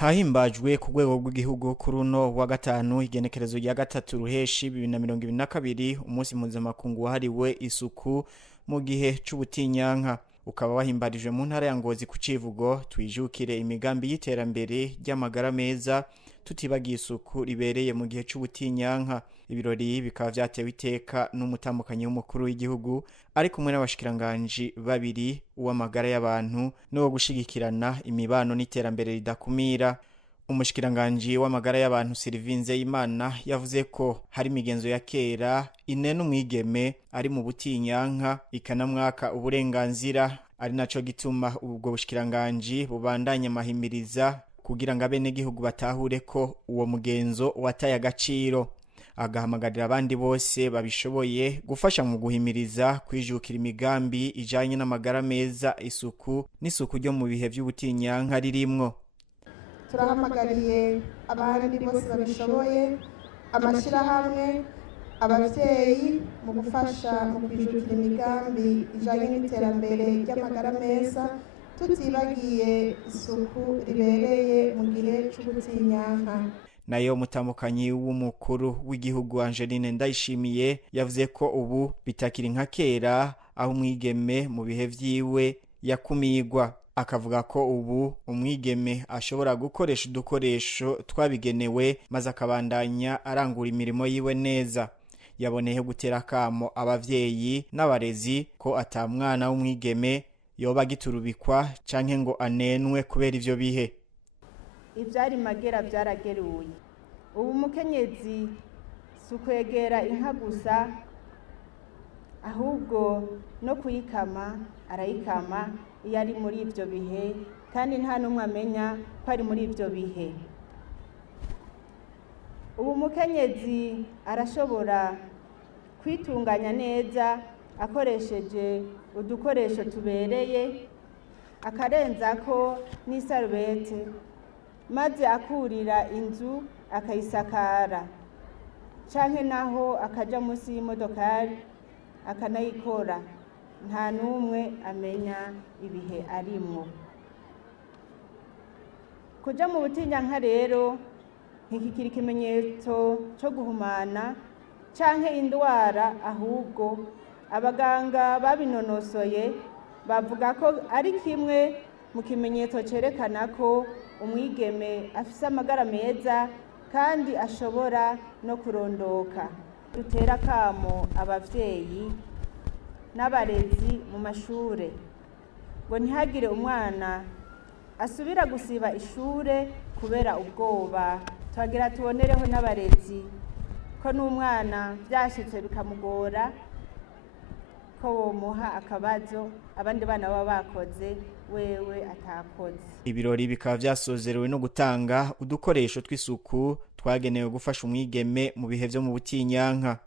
Hahimbajwe ku rwego rw'igihugu kuri uno wa gatanu igenekerezo rya gatatu ruheshi 2022 umunsi mpuzamakungu wahariwe isuku mu gihe c'ubutinyanka ukaba wahimbarijwe mu ntara ya Ngozi ku Civugo twijukire imigambi y'iterambere ry'amagara meza tutibagiye isuku ribereye mu gihe c'ubutinyanka. Ibirori bikaba vyatewe iteka n'umutambukanyi w'umukuru w'igihugu ari kumwe n'abashikiranganje babiri uw'amagara y'abantu no gushigikirana imibano n'iterambere ridakumira. Umushikiranganje w'amagara y'abantu Sylvinze Imana yavuze ko hari imigenzo ya kera inene umwigeme ari mu butinyanka ikanamwaka uburenganzira, ari naco gituma ubwo bushikiranganje bubandanya mahimiriza kugira ngo abenegihugu batahure ko uwo mugenzo wataye agaciro. Agahamagarira abandi bose babishoboye gufasha mu guhimiriza kwijukira imigambi ijanye n'amagara meza, isuku n'isuku ryo mu bihe vy'ubutinyanka ririmwo. Turahamagariye abandi bose babishoboye, amashirahamwe, abavyeyi mu gufasha mu kwijukira imigambi ijanye n'iterambere ry'amagara meza tutibagiye isuku ribereye mu gihe c'ubutinyanka. Nayo mutamukanyi w'umukuru w'igihugu Angeline Ndayishimiye yavuze ko ubu bitakiri nka kera aho umwigeme mu bihe vyiwe yakumigwa. Akavuga ko ubu umwigeme ashobora gukoresha udukoresho twabigenewe maze akabandanya arangura imirimo yiwe neza. Yaboneyeho gutera kamo abavyeyi n'abarezi ko atamwana w'umwigeme yoba giturubikwa canke ngo anenwe kubera ivyo bihe. Ivyari magera vyarageruye. Ubu mukenyezi sukwegera inka gusa ahubwo no kuyikama arayikama iyo ari muri ivyo bihe kandi nta numwe amenya ko ari muri ivyo bihe. Ubu mukenyezi arashobora kwitunganya neza akoresheje udukoresho tubereye, akarenzako n'isarubete maze akurira inzu akayisakara canke naho akaja musi y'imodokari akanayikora, nta numwe amenya ibihe arimwo. Kuja mu butinyanka rero ntikikiri ikimenyetso co guhumana canke indwara, ahubwo abaganga babinonosoye bavuga ko ari kimwe mu kimenyetso cerekana ko umwigeme afise amagara meza kandi ashobora no kurondoka. Dutera kamo abavyeyi n'abarezi mu mashure ngo ntihagire umwana asubira gusiba ishure kubera ubwoba. Twagira tubonereho n'abarezi ko n'umwana vyashitse bikamugora ko bomuha akabazo abandi bana baba bakoze wewe atakoze. Ibirori bikaba vyasozerewe no gutanga udukoresho tw'isuku twagenewe gufasha umwigeme mu bihe vyo mu butinyanka.